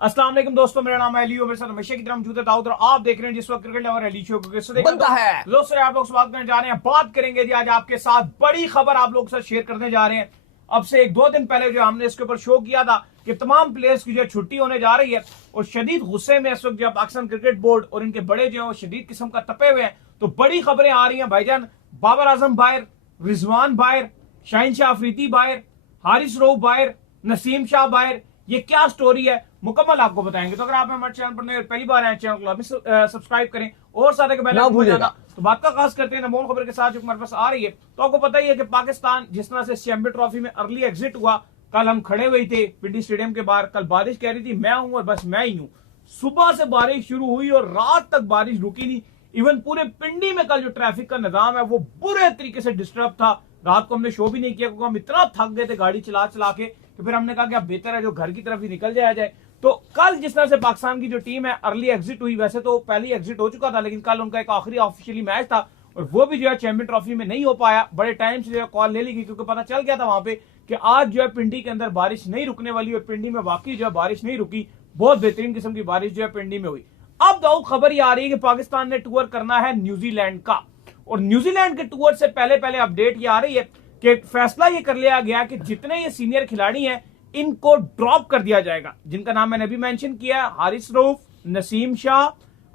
अस्सलाम वालेकुम दोस्तों, मेरा नाम है अली और मेरे साथ हमेशा की तरह मौजूद है दाऊद और आप देख रहे हैं जिस वक्त क्रिकेट लवर अली शो को बनता है। दोस्तों आप लोग स्वागत करने जा रहे हैं। बात करेंगे जी आज आपके साथ बड़ी खबर आप लोग के साथ शेयर करने जा रहे हैं। अब से 1-2 दिन पहले जो हमने इसके ऊपर शो किया था कि तमाम प्लेयर्स की जो छुट्टी होने जा रही है और शदीद गुस्से में इस वक्त जो पाकिस्तान क्रिकेट बोर्ड और इनके बड़े जो है शदीद किस्म का तपे हुए हैं। तो बड़ी खबरें आ रही हैं भाईजान, बाबर आजम बाहर, रिजवान बाहर, शाहीन शाह अफरीदी बाहर, हारिस रऊफ बाहर, नसीम शाह बाहर। ये क्या स्टोरी है मुकम्मल आपको बताएंगे। तो अगर आप हमारे चैनल पर पहली बार आए चैनल को सब्सक्राइब करें और साथ के बेल आइकन दबाना। तो बात का खास करते हैं नमोन खबर के साथ जो हमारे पास आ रही है। तो आपको पता ही है कि पाकिस्तान जिस तरह से चैंपियन ट्रॉफी में अर्ली एग्जिट हुआ, कल हम खड़े हुए थे पिंडी स्टेडियम के बाहर। कल बारिश कह रही थी मैं हूं और बस मैं ही हूं। सुबह से बारिश शुरू हुई और रात तक बारिश रुकी नहीं। इवन पूरे पिंडी में कल जो ट्रैफिक का निजाम है वो बुरे तरीके से डिस्टर्ब था। रात को हमने शो भी नहीं किया क्योंकि हम इतना थक गए थे गाड़ी चला चला के कि फिर हमने कहा कि अब बेहतर है जो घर की तरफ ही निकल जाया जाए। तो कल जिस तरह से पाकिस्तान की जो टीम है अर्ली एग्जिट हुई, वैसे तो पहली एग्जिट हो चुका था लेकिन कल उनका एक आखिरी ऑफिशियली मैच था और वो भी जो है चैंपियन ट्रॉफी में नहीं हो पाया। बड़े टाइम से जो है कॉल ले ली गई क्योंकि पता चल गया था वहां पे कि आज जो है पिंडी के अंदर बारिश नहीं रुकने वाली और पिंडी में वाकई जो है बारिश नहीं रुकी। बहुत बेहतरीन किस्म की बारिश जो है पिंडी में हुई। अब दो खबर ये आ रही है कि पाकिस्तान ने टूर करना है न्यूजीलैंड का और न्यूजीलैंड के टूर से पहले अपडेट ये आ रही है कि फैसला ये कर लिया गया कि जितने ये सीनियर खिलाड़ी हैं इनको ड्रॉप कर दिया जाएगा, जिनका नाम मैंने अभी मेंशन किया है, हारिस रऊफ, नसीम शाह,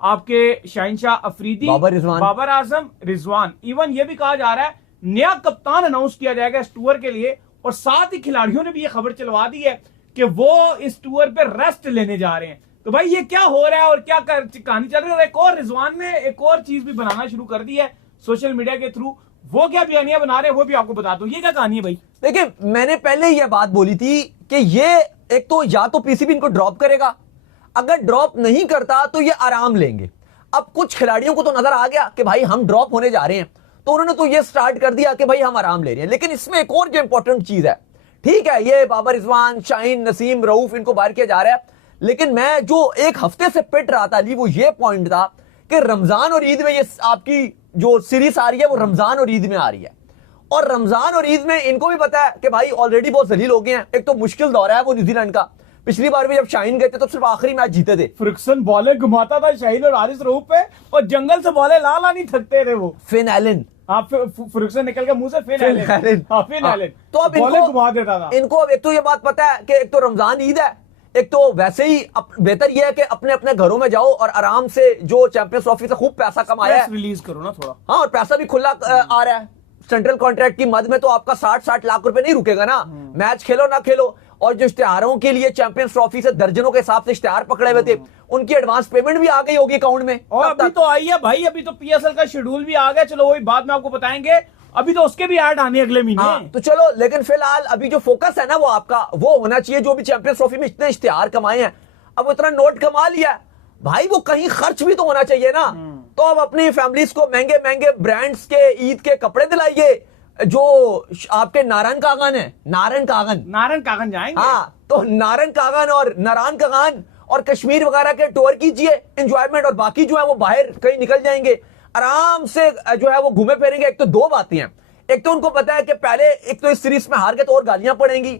आपके शाहीन शाह अफरीदी, बाबर आजम, रिजवान। इवन ये भी कहा जा रहा है नया कप्तान अनाउंस किया जाएगा इस टूर के लिए और साथ ही खिलाड़ियों ने भी ये खबर चलवा दी है कि वो इस टूर पे रेस्ट लेने जा रहे हैं। तो भाई ये क्या हो रहा है और क्या कहानी चल रही है। और एक और रिजवान ने एक और चीज भी बनाना शुरू कर दी है सोशल मीडिया के थ्रू। वो क्या बयानियां बना रहे हैं वो भी आपको बता दूं। ये क्या कहानी है भाई? देखिए, मैंने पहले ही यह बात बोली थी कि ये एक तो या तो पीसीबी इनको ड्रॉप करेगा, अगर ड्रॉप नहीं करता तो ये आराम लेंगे। अब कुछ खिलाड़ियों को तो नजर आ गया कि भाई हम ड्रॉप होने जा रहे हैं तो उन्होंने तो ये स्टार्ट कर दिया कि भाई हम आराम ले रहे हैं। लेकिन इसमें एक और जो इंपॉर्टेंट चीज है, ठीक है ये बाबर, रिजवान, शाहीन, नसीम, रऊफ इनको बाहर किया जा रहा है, लेकिन मैं जो एक हफ्ते से पिट रहा था अली वो ये पॉइंट था कि रमजान और ईद में ये आपकी जो सीरीज आ रही है वो रमजान और ईद में आ रही है और रमजान और ईद में इनको भी पता है कि भाई ऑलरेडी बहुत जलील हो गए हैं। एक तो मुश्किल दौरा है वो न्यूजीलैंड का। पिछली बार भी जब शाहीन गए थे तो सिर्फ आखिरी मैच जीते थे। फ्रिक्शन बॉले घुमाता था शाहीन और हारिस रऊफ पे और जंगल से बॉले ला नहीं थकते थे वो। फिन एलन, फ्रिक्शन निकल के मुंह से फिन एलन तो अब बॉले घुमा देता था इनको। अब एक तो ये बात पता है कि एक तो रमजान ईद है, एक तो वैसे ही बेहतर यह है कि अपने अपने घरों में जाओ और आराम से जो चैंपियंस ट्रॉफी से खूब पैसा कमाया है रिलीज करो ना थोड़ा। हाँ, और पैसा भी खुला आ रहा है। सेंट्रल कॉन्ट्रैक्ट की मद में तो आपका 60-60 लाख रुपए नहीं रुकेगा ना। मैच खेलो ना खेलो। और जो इश्तेहारों के लिए चैंपियंस ट्रॉफी से दर्जनों के हिसाब से इश्तेहार पकड़े हुए थे उनकी एडवांस पेमेंट भी आ गई होगी अकाउंट में। और अभी तो आई है भाई, अभी तो पीएसएल का शेड्यूल भी आ गया। चलो वही बाद में आपको बताएंगे, अभी तो उसके भी ऐड आने अगले महीने। हाँ, तो चलो, लेकिन फिलहाल अभी जो फोकस है ना वो आपका वो होना चाहिए। जो भी चैंपियंस ट्रॉफी में इतने इश्तेहार कमाए हैं, अब इतना नोट कमा लिया भाई, वो कहीं खर्च भी तो होना चाहिए ना। तो अब अपनी फैमिलीज को महंगे महंगे ब्रांड्स के ईद के कपड़े दिलाइए। जो आपके नारायण कागन जाएंगे। हाँ, तो नारायण कागन और नारायण कागन और कश्मीर वगैरह के टूर कीजिए एंजॉयमेंट, और बाकी जो है वो बाहर कहीं निकल जाएंगे आराम से जो है वो घूमे फिरेंगे। एक तो दो बातें हैं, एक तो उनको पता है कि पहले एक तो इस सीरीज में हार के तो और गालियां पड़ेंगी,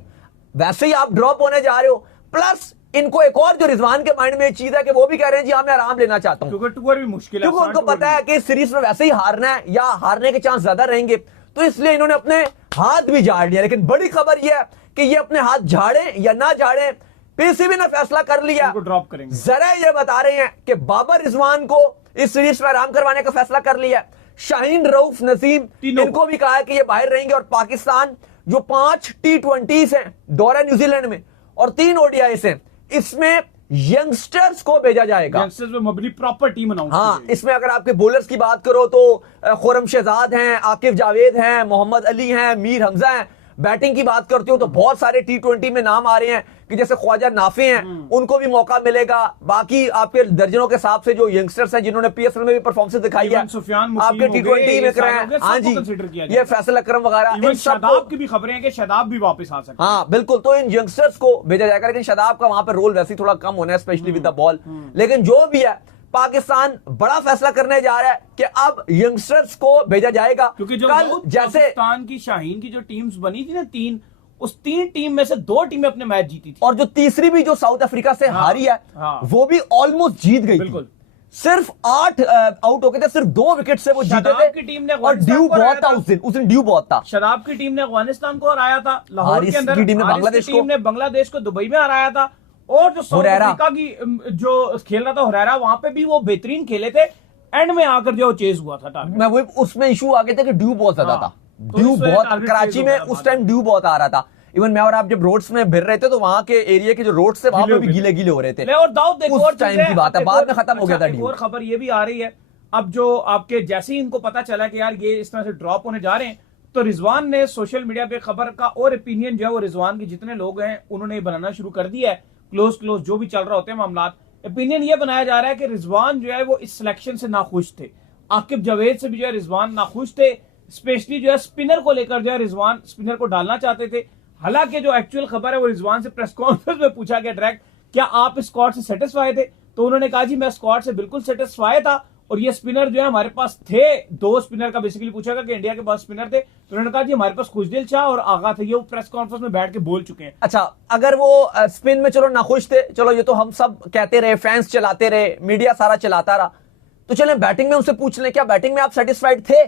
वैसे ही आप ड्रॉप होने जा रहे हो, प्लस इनको एक और जो रिजवान के माइंड में एक चीज है कि वो भी कह रहे हैं जी हाँ मैं आराम लेना चाहता हूं क्योंकि टूर भी मुश्किल है, क्योंकि उनको पता है कि इस सीरीज में वैसे ही हारना है या हारने के चांस ज्यादा रहेंगे, तो इसलिए इन्होंने अपने हाथ भी झाड़ लिया। लेकिन बड़ी खबर यह है कि ये अपने हाथ झाड़े या ना झाड़े, पीसीबी ने फैसला कर लिया, ड्रॉप करेंगे। जरा ये बता रहे हैं कि बाबर, रिजवान को इस सीरीज में आराम करवाने का फैसला कर लिया। शाहीन, रऊफ, नसीम इनको भी कहा है कि ये बाहर रहेंगे और पाकिस्तान जो 5 T20s हैं दौरा न्यूजीलैंड में और 3 ODIs हैं, इसमें यंगस्टर्स को भेजा जाएगा। यंगस्टर्स में मबनी प्रॉपर टीम अनाउंस। हाँ, इसमें अगर आपके बॉलर्स की बात करो तो खुरम शहजाद हैं, आकिफ जावेद हैं, मोहम्मद अली हैं, मीर हमजा हैं। बैटिंग की बात करते हो तो बहुत सारे T20 में नाम आ रहे हैं कि जैसे ख्वाजा नाफे हैं, उनको भी मौका मिलेगा। बाकी आपके दर्जनों के हिसाब से जो यंगस्टर्स हैं जिन्होंने पीएसएल में भी परफॉर्मेंस दिखाई है, आपके T20 में कर रहे हैं। हाँ जी, ये फैसल अकरम वगैरह, शादाब की भी खबरें हैं कि शादाब भी वापस आ सकते हैं। हाँ बिल्कुल, तो इन यंगस्टर्स को भेजा जाएगा। लेकिन शादाब का वहां पर रोल वैसे थोड़ा कम होना है, स्पेशली विद द बॉल। लेकिन जो भी है, पाकिस्तान बड़ा फैसला करने जा रहा है कि अब यंगस्टर्स को भेजा जाएगा, क्योंकि जो कल जैसे पाकिस्तान की शाहीन की जो टीम्स बनी थी ना 3, उस 3 टीम में से 2 टीमें अपने मैच जीती थी। और जो तीसरी भी जो साउथ अफ्रीका से हारी है, वो भी ऑलमोस्ट जीत गई थी। सिर्फ 8 आउट हो गए थे, सिर्फ 2 विकेट से वो जीते थे। की टीम ने और ड्यू बहुत था उस दिन ड्यू बहुत था। शराब की टीम ने अफगानिस्तान को हराया था लाहौर के अंदर, टीम ने बांग्लादेश को दुबई में हराया था। और जो साउथ अफ्रीका की जो खेल रहा था हुरैरा, वहां पे भी वो बेहतरीन खेले थे। एंड में आकर जो चेज हुआ था टारगेट, मैं वो उसमें इशू आ गया था कि ड्यू बहुत ज्यादा था। ड्यू बहुत, कराची में उस टाइम ड्यू बहुत आ रहा था। इवन मैं और आप जब रोड्स में भिर रहे थे तो वहां के एरिया के जो रोड्स थे वहां पे भी गीले गीले हो रहे थे। और दाऊद उस टाइम की बात है, बाद में खत्म हो गया था ड्यू। और खबर ये भी आ रही है अब, जो आपके जैसे ही इनको पता चला कि यार ये इस तरह से ड्रॉप होने जा रहे हैं, तो रिजवान ने सोशल मीडिया पे खबर का और ओपिनियन जो है वो रिजवान के जितने लोग हैं उन्होंने बनाना शुरू कर दिया है। क्लोज जो भी चल रहा होते हैं मामला, ओपिनियन ये बनाया जा रहा है कि रिजवान जो है वो इस सिलेक्शन से नाखुश थे। आकिब जावेद से भी जो है रिजवान नाखुश थे। स्पेशली जो है स्पिनर को लेकर जो है रिजवान स्पिनर को डालना चाहते थे। हालांकि जो एक्चुअल खबर है वो रिजवान से प्रेस कॉन्फ्रेंस में पूछा गया डायरेक्ट, क्या आप इस स्क्वाड से सेटिस्फाई थे? तो उन्होंने कहा जी मैं स्क्वाड से बिल्कुल सेटिस्फाई था, और ये स्पिनर जो है हमारे पास थे। 2 स्पिनर का बेसिकली पूछा गया कि इंडिया के पास स्पिनर थे, तो उन्होंने कहा जी हमारे पास खुशदिल शाह और आगा थे। ये वो प्रेस कॉन्फ्रेंस में बैठ के बोल चुके हैं। अच्छा, अगर वो स्पिन में चलो नाखुश थे, चलो ये तो हम सब कहते रहे, फैंस चलाते रहे, मीडिया सारा चलाता रहा, तो चले बैटिंग में उनसे पूछ लें क्या बैटिंग में आप सेटिस्फाइड थे?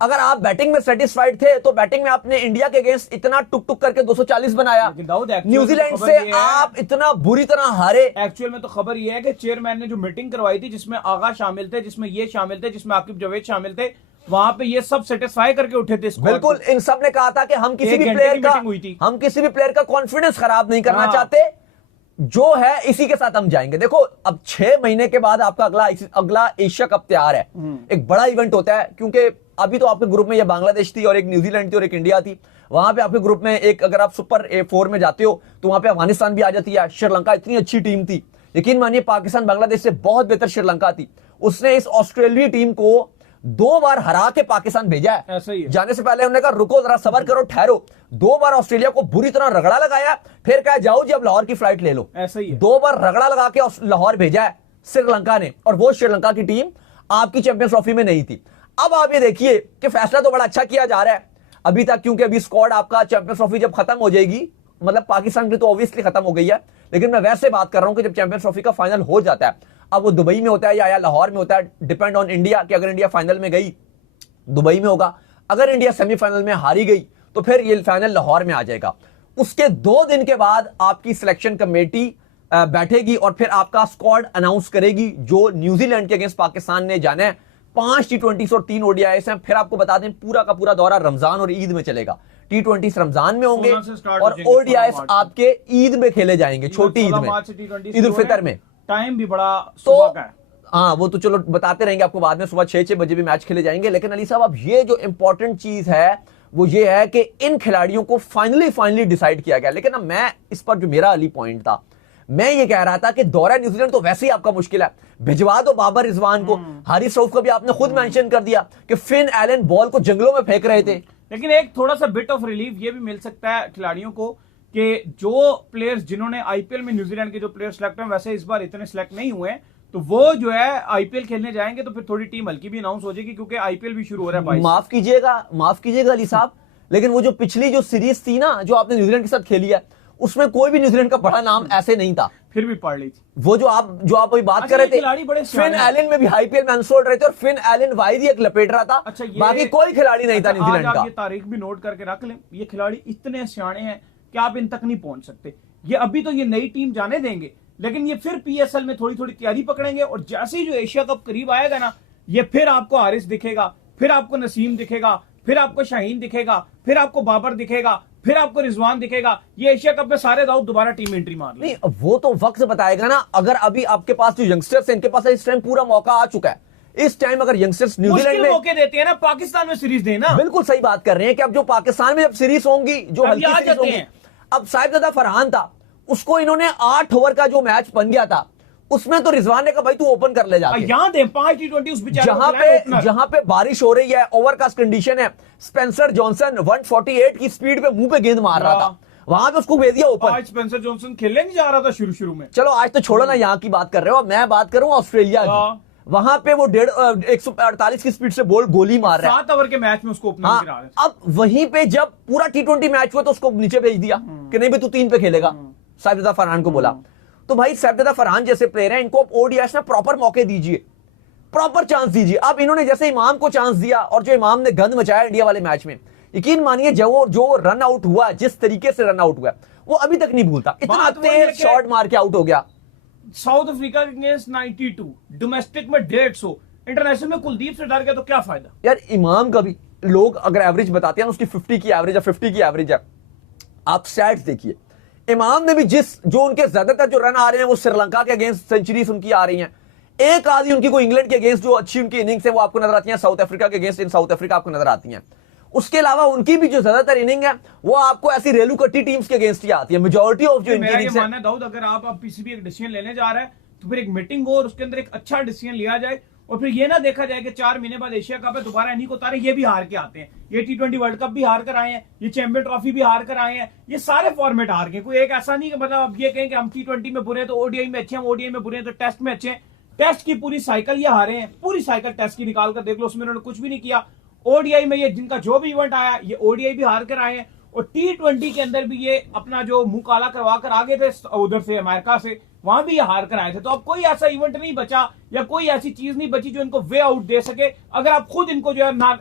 अगर आप बैटिंग में सेटिस्फाइड थे तो बैटिंग में आपने इंडिया के अगेंस्ट इतना टुक टुक करके 240 बनाया, न्यूजीलैंड से आप इतना बुरी तरह हारे। एक्चुअल में तो खबर यह है कि चेयरमैन ने जो मीटिंग करवाई थी, जिसमें आगा शामिल थे, जिसमें ये शामिल थे, जिसमें आकिब जावेद शामिल थे, वहां पे ये सब सेटिस्फाई करके उठे थे। बिल्कुल, इन सब ने कहा था कि हम किसी भी प्लेयर का कॉन्फिडेंस खराब नहीं करना चाहते, जो है इसी के साथ हम जाएंगे। देखो अब 6 महीने के बाद आपका अगला एशिया कप तैयार है। एक बड़ा इवेंट होता है, क्योंकि अभी तो आपके ग्रुप में ये बांग्लादेश थी और एक न्यूजीलैंड थी और एक इंडिया थी। वहां पे आपके ग्रुप में एक, अगर आप सुपर 4 में जाते हो तो वहां पे अफगानिस्तान भी आ जाती है। श्रीलंका इतनी अच्छी टीम थी, यकीन मानिए पाकिस्तान बांग्लादेश से बहुत बेहतर श्रीलंका थी। उसने इस ऑस्ट्रेलिया टीम को 2 बार हरा के पाकिस्तान भेजा है। ऐसा ही है। जाने से पहले उन्होंने कहा रुको जरा सबर करो, ठहरो। 2 बार ऑस्ट्रेलिया को बुरी तरह रगड़ा लगाया, फिर कहा जाओ जी अब लाहौर की फ्लाइट ले लो। ऐसा ही है। 2 बार रगड़ा लगा के लाहौर भेजा है श्रीलंका ने, और वो श्रीलंका की टीम आपकी चैंपियंस ट्रॉफी में नहीं थी। अब आप ये देखिए कि फैसला तो बड़ा अच्छा किया जा रहा है अभी तक, क्योंकि अभी स्क्वाड आपका चैंपियंस ट्रॉफी जब खत्म हो जाएगी, मतलब पाकिस्तान की तो ऑब्वियसली खत्म हो गई है, लेकिन मैं वैसे बात कर रहा हूं कि जब चैंपियंस ट्रॉफी का फाइनल हो जाता है, अब वो दुबई में होता है या लाहौर में होता है, डिपेंड ऑन इंडिया कि अगर इंडिया फाइनल में गई दुबई में होगा, अगर इंडिया सेमीफाइनल में हारी गई तो फिर ये फाइनल लाहौर में आ जाएगा। उसके 2 दिन के बाद आपकी सिलेक्शन कमेटी बैठेगी और फिर आपका स्क्वाड अनाउंस करेगी, जो न्यूजीलैंड के अगेंस्ट पाकिस्तान ने जाना है। 5 T20 और 3 ODIs हैं। फिर आपको बता दें पूरा का पूरा दौरा रमजान और ईद में चलेगा। T20 रमजान में होंगे और ODIs आपके ईद में खेले जाएंगे, छोटी ईद में, ईद उल फितर में। टाइम भी बड़ा सुबह का है। हाँ, वो तो चलो बताते रहेंगे आपको बाद में, सुबह 6 बजे भी मैच खेले जाएंगे। लेकिन अली साहब, अब ये जो इंपॉर्टेंट चीज है वो ये है कि इन खिलाड़ियों को फाइनली डिसाइड किया गया। लेकिन अब मैं इस पर, जो मेरा अली पॉइंट था, मैं ये कह रहा था कि दौरा न्यूजीलैंड तो वैसे ही आपका मुश्किल है, भिजवा दो बाबर रिजवान को। हारिस रऊफ को भी आपने खुद मेंशन कर दिया कि फिन एलन बॉल को जंगलों में फेंक रहे थे। लेकिन एक थोड़ा सा बिट ऑफ रिलीफ ये भी मिल सकता है खिलाड़ियों को कि जो प्लेयर्स जिन्होंने आईपीएल में न्यूजीलैंड के जो प्लेयर्स सिलेक्ट हुए, वैसे इस बार इतने सिलेक्ट नहीं हुए, तो वो जो है आईपीएल खेलने जाएंगे तो फिर थोड़ी टीम हल्की भी अनाउंस हो जाएगी, क्योंकि आईपीएल भी शुरू हो रहा है। माफ कीजिएगा अली साहब, लेकिन वो जो पिछली जो सीरीज थी ना, जो आपने न्यूजीलैंड के साथ खेली है, उसमें कोई भी न्यूजीलैंड का बड़ा नाम ऐसे नहीं था, फिर भी पढ़ ली थी। वो जो आप अभी बात कर रहे थे, फिन एलन में भी आईपीएल में अनसोल्ड रहे थे और फिन एलन वाहिद एक लपेट रहा था। अच्छा, बाकी कोई खिलाड़ी नहीं था न्यूजीलैंड का। ये तारीख भी नोट करके रख लें, ये खिलाड़ी इतने सियाने हैं कि आप इन तक नहीं पहुंच सकते। ये अभी तो ये नई टीम जाने देंगे, लेकिन ये फिर पीएसएल में थोड़ी थोड़ी तैयारी पकड़ेंगे, और जैसे ही जो एशिया कप करीब आएगा ना, ये फिर आपको हारिस दिखेगा, फिर आपको नसीम दिखेगा, फिर आपको शाहीन दिखेगा, फिर आपको बाबर दिखेगा, फिर आपको रिजवान दिखेगा। ये एशिया कप में सारे दाऊद दोबारा टीम एंट्री मार नहीं, वो तो वक्त बताएगा ना। अगर अभी आपके पास जो यंगस्टर्स हैं, इनके पास इस टाइम पूरा मौका आ चुका है। इस टाइम अगर यंगस्टर्स न्यूजीलैंड में मौके देते हैं ना, पाकिस्तान में सीरीज देना। बिल्कुल सही बात कर रहे हैं कि अब जो पाकिस्तान में जब सीरीज होंगी, जो हल्की सीरीज होंगी, अब साहिबजादा फरहान था, उसको इन्होंने 8 ओवर का जो मैच बन गया था, उसमें तो रिजवान ने कहा भाई तू ओपन कर ले जाके। यहां दे 5 T20 उस जहां पे बारिश हो रही है, ओवरकास्ट कंडीशन है, स्पेंसर जॉनसन 148 की स्पीड पे मुंह पे गेंद मार रहा था, वहां पे उसको भेज दिया ओपन। आज स्पेंसर जॉनसन खेलने नहीं जा रहा था शुरू में। चलो आज तो छोड़ो ना, यहाँ की बात कर रहे हो, मैं बात करूं ऑस्ट्रेलिया की। वहां पे वो 148 की स्पीड से गोली मार रहा है। 7 ओवर के मैच में उसको ओपनर हाँ, गिरा रहे थे। अब वहीं पे जब पूरा T20 मैच हुआ तो उसको नीचे भेज दिया कि नहीं भाई तू 3 पे खेलेगा। सैफजादा फरहान को बोला। तो भाई सैफजादा फरहान जैसे प्लेयर हैं, इनको ओडीआईस में प्रॉपर मौके दीजिए, प्रॉपर चांस दीजिए। अब इन्होंने जैसे इमाम को चांस दिया और जो इमाम ने गंद मचाया इंडिया वाले मैच में, यकीन मानिए जो रन आउट हुआ, जिस तरीके से रन आउट हुआ वो अभी तक नहीं भूलता। इतना तेज शॉट मार के आउट हो गया। साउथ अफ्रीका के अगेंस्ट 92, डोमेस्टिक में 150, इंटरनेशनल में कुलदीप से डर गया तो क्या फायदा यार। इमाम का भी लोग अगर एवरेज बताते हैं ना, उसकी 50 की एवरेज है, 50 की एवरेज है। आप स्टैट्स देखिए, इमाम ने भी जो उनके ज्यादातर जो रन आ रहे हैं वो श्रीलंका के अगेंस्ट सेंचुरीज उनकी आ रही हैं। एक आधी उनकी कोई इंग्लैंड के अगेंस्ट जो अच्छी उनकी इनिंग्स है वो आपको नजर आती है, साउथ अफ्रीका के अगेंस्ट इन साउथ अफ्रीका आपको नजर आती हैं। उसके अलावा उनकी भी जो ज्यादातर इनिंग है वो आपको ऐसी रेलू कट्टी टीम्स के अगेंस्ट ही आती है। मेजॉरिटी ऑफ जो इनकी इनिंग्स है। दाऊद, अगर आप पीसीबी एक डिसीजन लेने जा रहा है तो फिर एक मीटिंग हो और उसके अंदर एक अच्छा डिसीजन लिया जाए और फिर ये ना देखा जाए कि 4 महीने बाद एशिया कप है दोबारा इन्हीं को उतारे, ये भी हार के आते हैं, ये T20 वर्ल्ड कप भी हार कर आए हैं, ये चैंपियन ट्रॉफी भी हार कर आए हैं, ये सारे फॉर्मेट हार गए। कोई एक ऐसा नहीं कि मतलब अब ये कहें कि हम T20 में बुरे हैं तो ओडीआई में अच्छे हैं, ओडीआई में बुरे हैं तो टेस्ट में अच्छे हैं। टेस्ट की पूरी साइकिल ये हारे हैं, पूरी साइकिल टेस्ट की निकाल कर देख लो, उसमें उन्होंने कुछ भी नहीं किया। ओडीआई में ये जिनका जो भी इवेंट आया ये ओडीआई भी हार कर आए हैं और T20 के अंदर भी ये अपना जो मुंह काला करवा कर आगे थे उधर से अमेरिका से, वहां भी ये हार कर आए थे। तो अब कोई ऐसा इवेंट नहीं बचा या कोई ऐसी चीज नहीं बची जो इनको वे आउट दे सके, अगर आप खुद इनको जो है ना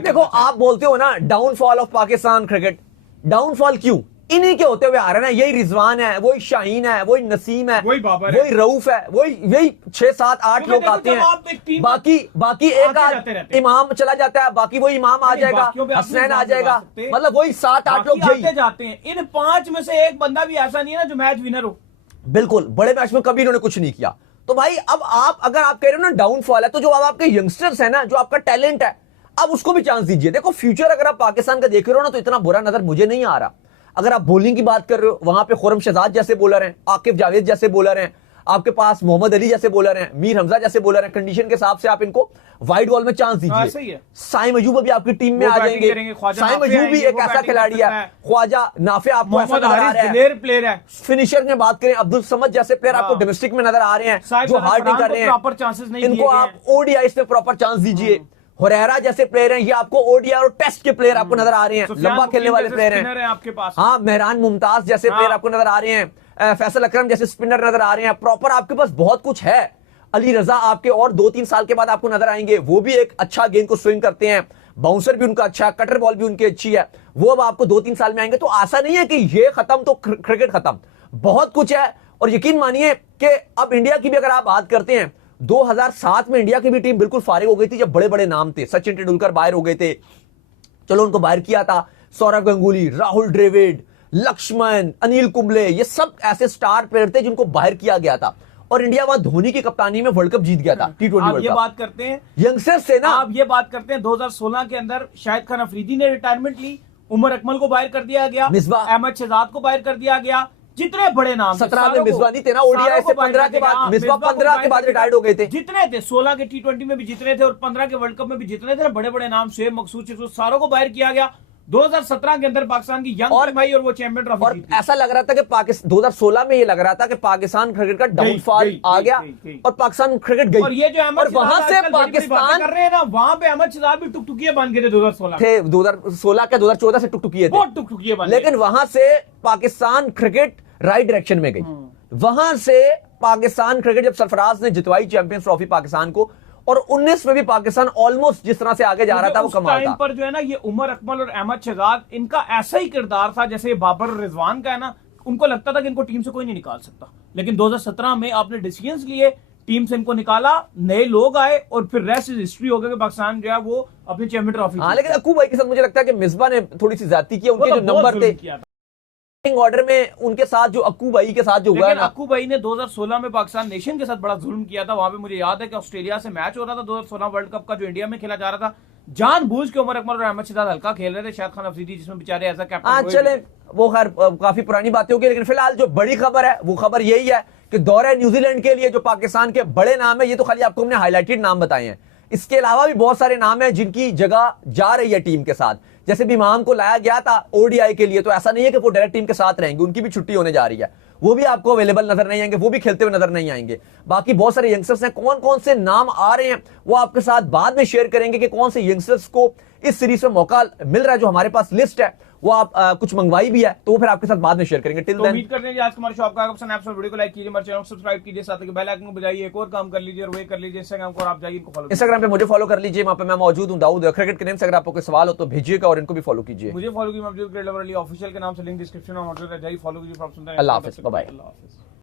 देखो आप बोलते हो ना downfall of Pakistan cricket, downfall क्यों? इन्हीं के होते हुए आ रहे हैं। यही रिजवान है, वही शाहीन है, वही नसीम है, वही बाबर वही रऊफ है, वही 6 7 8 लोग आते हैं। बाकी एक आध इमाम चला जाता है, बाकी वही इमाम आ जाएगा, हसनैन आ जाएगा, मतलब वही 7 8 लोग आते जाते हैं। इन 5 में से एक बंदा भी ऐसा नहीं है ना जो मैच विनर हो। बिल्कुल, बड़े मैच में कभी इन्होंने कुछ नहीं किया। तो भाई अब आप अगर आप कह रहे हो ना डाउनफॉल है, तो जो अब आपके यंगस्टर्स है ना, जो आपका टैलेंट है, अब उसको भी चांस दीजिए। देखो फ्यूचर अगर आप पाकिस्तान का देख रहे हो ना तो इतना बुरा नजर मुझे नहीं आ रहा। अगर आप बॉलिंग की बात कर रहे हो, वहां पे खुरम शहजाद जैसे बॉलर हैं, आकिफ जावेद जैसे बॉलर हैं, आपके पास मोहम्मद अली जैसे बॉलर हैं, मीर हमजा जैसे बॉलर हैं। कंडीशन के हिसाब से आप इनको वाइड बॉल में चांस दीजिए। साइम अयूब भी आपकी टीम में आ जाएंगे। साइम अयूब भी एक ऐसा खिलाड़ी है। ख्वाजा नाफे आपको ऐसा नजर आ रहा है, प्लेयर है। फिनिशर में बात करें, अब्दुल समद जैसे प्लेयर आपको डोमेस्टिक में नजर आ रहे हैं जो हार्डिंग कर रहे हैं। प्रॉपर चांसेस नहीं, इनको आप ओडीआई में प्रॉपर चांस दीजिए। हुरैरा जैसे प्लेयर हैं, ये आपको ओडीआई और टेस्ट के प्लेयर आपको नजर आ रहे हैं, लंबा खेलने वाले प्लेयर हैं आपके पास। हाँ, मेहरान मुमताज जैसे प्लेयर आपको नजर आ रहे हैं, फैसल अकरम जैसे स्पिनर नजर आ रहे हैं। प्रॉपर आपके पास बहुत कुछ है। अली रजा आपके और 2-3 साल के बाद आपको नजर आएंगे, वो भी एक अच्छा गेंद को स्विंग करते हैं, बाउंसर भी उनका अच्छा, कटर बॉल भी उनकी अच्छी है। वो अब आपको 2-3 साल में आएंगे। तो आशा नहीं है कि ये खत्म तो क्रिकेट खत्म, बहुत कुछ है। और यकीन मानिए कि अब इंडिया की भी अगर आप बात करते हैं, 2007 में इंडिया की भी टीम बिल्कुल फारिग हो गई थी, जब बड़े बड़े नाम थे। सचिन तेंदुलकर बाहर हो गए थे, चलो उनको बाहर किया था। सौरव गंगुली, राहुल द्रविड़, लक्ष्मण, अनिल कुंबले, ये सब ऐसे स्टार प्लेयर थे जिनको बाहर किया गया था और इंडिया वहां धोनी की कप्तानी में वर्ल्ड कप जीत गया था। T20 world cup. ये बात करते हैं यंगस्टर्स से ना, आप ये बात करते हैं 2016 के अंदर शाहिद खान अफरीदी ने रिटायरमेंट ली, उमर अकमल को बाहर कर दिया गया, अहमद शहजाद को बाहर कर दिया गया। जितने बड़े नाम 17 में मिसबा नहीं थे ना, ओडीआई से 15 के बाद, मिसबा 15 के बाद रिटायर्ड हो गए थे। जितने थे 16 के T20 में भी जितने थे और 15 के वर्ल्ड कप में भी जितने थे, बड़े बड़े नाम शेख मकसूद सारों को बाहर किया गया। 2017 के अंदर पाकिस्तान की यंग भाई और वो चैंपियन ट्रॉफी और ऐसा लग रहा था कि पाकिस्तान 2016 में ये लग रहा था कि पाकिस्तान क्रिकेट का डाउनफॉल आ गया और पाकिस्तान क्रिकेट गई। और ये जो और वहां से पाकिस्तान कर रहे हैं ना, वहां पे अहमद शहजाद भी टुकटुकिए बन गए थे 2016 थे, 2016 के 2014 से टुकटुकिए थे, बहुत टुकटुकिए बन। लेकिन वहां से पाकिस्तान क्रिकेट राइट डायरेक्शन में गई। वहां से पाकिस्तान क्रिकेट, जब सरफराज ने जितवाई चैंपियंस ट्रॉफी पाकिस्तान को, और 19 में भी पाकिस्तान ऑलमोस्ट जिस तरह से आगे जा रहा था वो कमाल था। पर जो है ना, ये उमर अकमल और अहमद शहजाद, इनका ऐसा ही किरदार था जैसे बाबर और रिजवान का है ना। उनको लगता था कि इनको टीम से कोई नहीं निकाल सकता, लेकिन 2017 में आपने डिसीजंस लिए, टीम से इनको निकाला, नए लोग आए और फिर रेस्ट इज हिस्ट्री हो गया कि पाकिस्तान जो है वो अपनी चैंपियन ट्रॉफी। हाँ, लेकिन अक्कू भाई के साथ मुझे लगता है कि मिसबा ने थोड़ी सी ज्यादती की, उनके जो नंबर थे ऑर्डर में उनके साथ, जो अक्कू भाई के साथ जो हुआ है ना, अक्कू भाई ने 2016 में पाकिस्तान नेशन के साथ बड़ा जुल्म किया था। वहां पे मुझे याद है कि ऑस्ट्रेलिया से मैच हो रहा था 2016 वर्ल्ड कप का, जो इंडिया में खेला जा रहा था। जानबूझ के उमर अकमल और अहमद शहजाद हल्का खेल रहे थे, शाहिद खान अफरीदी जिसमें बेचारे ऐसा कैप्टन। चले वो खैर काफी पुरानी बातें होगी, लेकिन फिलहाल जो बड़ी खबर है वो खबर यही है कि दौरे न्यूजीलैंड के लिए जो पाकिस्तान के बड़े नाम है, ये तो खाली आपको हमने हाईलाइटेड नाम बताए हैं, इसके अलावा भी बहुत सारे नाम हैं जिनकी जगह जा रही है टीम के साथ। जैसे भी इमाम को लाया गया था ओडीआई के लिए, तो ऐसा नहीं है कि वो डायरेक्ट टीम के साथ रहेंगे, उनकी भी छुट्टी होने जा रही है। वो भी आपको अवेलेबल नजर नहीं आएंगे, वो भी खेलते हुए नजर नहीं आएंगे। बाकी बहुत सारे यंगस्टर्स हैं, कौन कौन से नाम आ रहे हैं वो आपके साथ बाद में शेयर करेंगे कि कौन से यंगस्टर्स को इस सीरीज में मौका मिल रहा है। जो हमारे पास लिस्ट है वो आप कुछ मंगवाई भी है, तो वो फिर आपके साथ बाद में शेयर करेंगे। टिल तो देन उम्मीद करते हैं कि आज का हमारा शॉप का आपको पसंद आया। वीडियो को लाइक कीजिए, हमारे चैनल को सब्सक्राइब कीजिए, साथ ही बेल आइकन को बजाइए, एक और काम कर लीजिए और वे कर लीजिए इंस्टाग्राम को, और आप जाइए इनको फॉलो कीजिए। इंस्टाग्राम पे मुझे फॉलो कर लीजिए, वहां पे मैं मौजूद हूं दाऊद क्रिकेट के नेम से। अगर आपको कोई सवाल हो तो भेजिएगा और इनको भी फॉलो कीजिए। मुझे फॉलो कीजिए, मौजूद क्रिकेट लवर अली ऑफिशियल के नाम से, लिंक डिस्क्रिप्शन में मौजूद है, जाइए फॉलो कीजिए। अल्लाह हाफिज, बाय बाय।